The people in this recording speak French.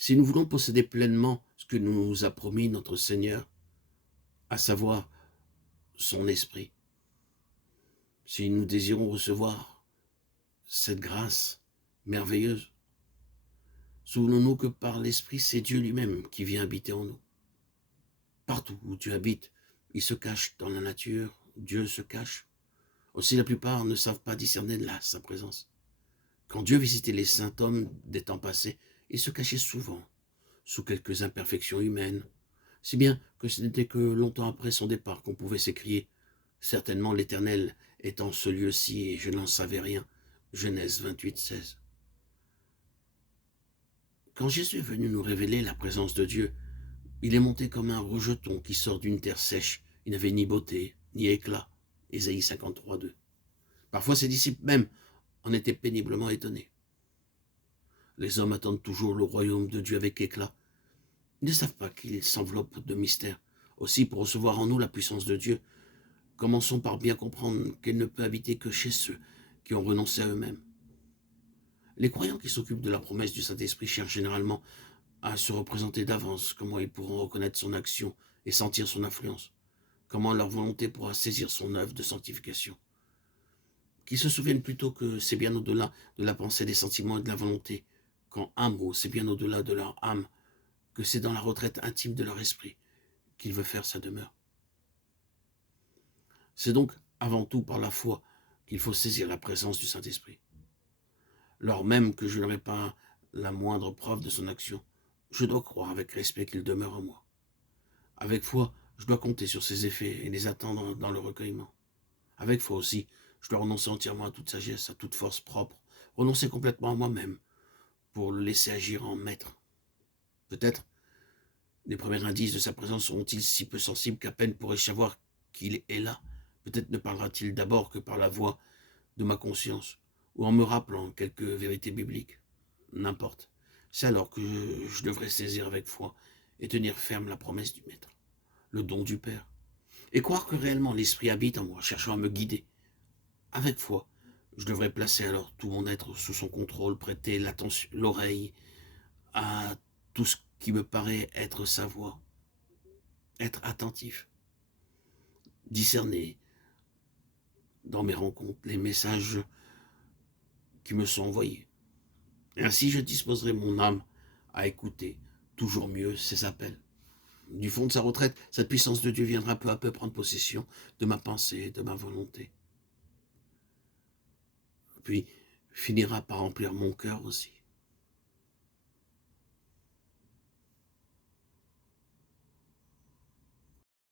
Si nous voulons posséder pleinement ce que nous a promis notre Seigneur, à savoir son esprit, si nous désirons recevoir cette grâce merveilleuse, souvenons-nous que par l'esprit, c'est Dieu lui-même qui vient habiter en nous. Partout où Dieu habite, il se cache dans la nature, Dieu se cache. Aussi, la plupart ne savent pas discerner là sa présence. Quand Dieu visitait les saints hommes des temps passés, il se cachait souvent sous quelques imperfections humaines, si bien que ce n'était que longtemps après son départ qu'on pouvait s'écrier « Certainement l'Éternel est en ce lieu-ci et je n'en savais rien ». Genèse 28, 16. Quand Jésus est venu nous révéler la présence de Dieu, il est monté comme un rejeton qui sort d'une terre sèche. Il n'avait ni beauté, ni éclat. Ésaïe 53, 2. Parfois ses disciples même en étaient péniblement étonnés. Les hommes attendent toujours le royaume de Dieu avec éclat. Ils ne savent pas qu'il s'enveloppe de mystère. Aussi, pour recevoir en nous la puissance de Dieu, commençons par bien comprendre qu'elle ne peut habiter que chez ceux qui ont renoncé à eux-mêmes. Les croyants qui s'occupent de la promesse du Saint-Esprit cherchent généralement à se représenter d'avance comment ils pourront reconnaître son action et sentir son influence, comment leur volonté pourra saisir son œuvre de sanctification. Qu'ils se souviennent plutôt que c'est bien au-delà de la pensée, des sentiments et de la volonté, quand un mot, c'est bien au-delà de leur âme, que c'est dans la retraite intime de leur esprit qu'il veut faire sa demeure. C'est donc avant tout par la foi qu'il faut saisir la présence du Saint-Esprit. Lors même que je n'aurai pas la moindre preuve de son action, je dois croire avec respect qu'il demeure en moi. Avec foi, je dois compter sur ses effets et les attendre dans le recueillement. Avec foi aussi, je dois renoncer entièrement à toute sagesse, à toute force propre, renoncer complètement à moi-même pour le laisser agir en maître. Peut-être les premiers indices de sa présence seront-ils si peu sensibles qu'à peine pourrais-je savoir qu'il est là. Peut-être ne parlera-t-il d'abord que par la voix de ma conscience, ou en me rappelant quelques vérités bibliques. N'importe. C'est alors que je devrais saisir avec foi et tenir ferme la promesse du Maître, le don du Père, et croire que réellement l'Esprit habite en moi, cherchant à me guider. Avec foi, je devrais placer alors tout mon être sous son contrôle, prêter l'attention, l'oreille à tout ce qui me paraît être sa voix, être attentif, discerner dans mes rencontres les messages qui me sont envoyés. Et ainsi, je disposerai mon âme à écouter toujours mieux ses appels. Du fond de sa retraite, cette puissance de Dieu viendra peu à peu prendre possession de ma pensée, de ma volonté. Puis finira par remplir mon cœur aussi.